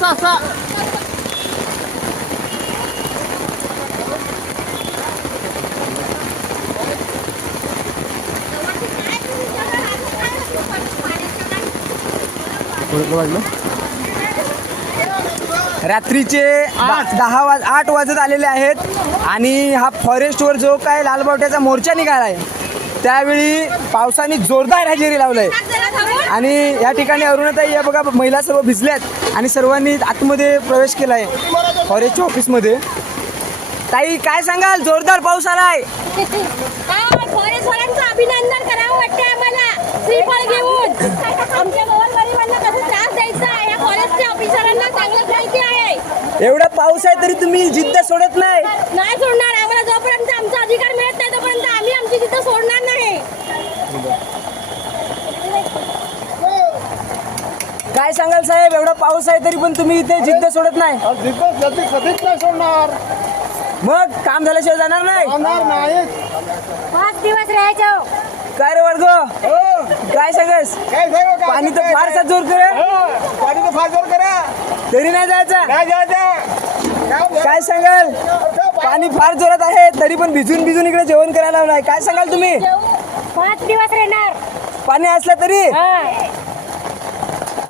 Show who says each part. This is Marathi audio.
Speaker 1: रात्रीचे 8 वाजत आलेले आहेत आणि हा फॉरेस्टवर जो काय लालबावट्याचा मोर्चा निघाला आहे त्यावेळी पावसाने जोरदार हजेरी लावलाय आणि या ठिकाणी अरुणाताई या बघा महिला सर्व भिजल्यात आणि सर्वांनी आतमध्ये प्रवेश केलाय फॉरेस्टच्या ऑफिसमध्ये. ताई काय सांगाल, जोरदार पाऊस आलाय.
Speaker 2: फॉरेस्टवाल्यांचं अभिनंदन करावं वाटते आम्हाला. श्रीफळ घेऊन आमच्या गोरगरिबांना कसं त्रास द्यायचा या फॉरेस्टच्या ऑफिसरांना चांगलं माहिती आहे.
Speaker 1: एवढा पाऊस आहे तरी तुम्ही जिद्द सोडत नाही.
Speaker 2: नाही सोडणार. आम्हाला जोपर्यंत आमचा अधिकार मिळत नाही तोपर्यंत आम्ही आमची जिद्द सोडणार नाही.
Speaker 1: काय सांगाल साहेब, एवढा पाऊस आहे तरी पण तुम्ही इथे जिद्द सोडत नाही.
Speaker 3: कधीच नाही सोडणार.
Speaker 1: मग काम झाल्याशिवाय जाणार नाही.
Speaker 2: 5 दिवस राहायचं.
Speaker 1: काय रे वर्ग, काय सांगस, पाणी तर फारसा जोर करा तरी नाही जायचं. काय सांगाल, पाणी फार जोरात आहे तरी पण भिजून भिजून इकडे जेवण करायला लावलाय. काय सांगाल तुम्ही,
Speaker 2: 5 दिवस राहणार
Speaker 1: पाणी असलं तरी.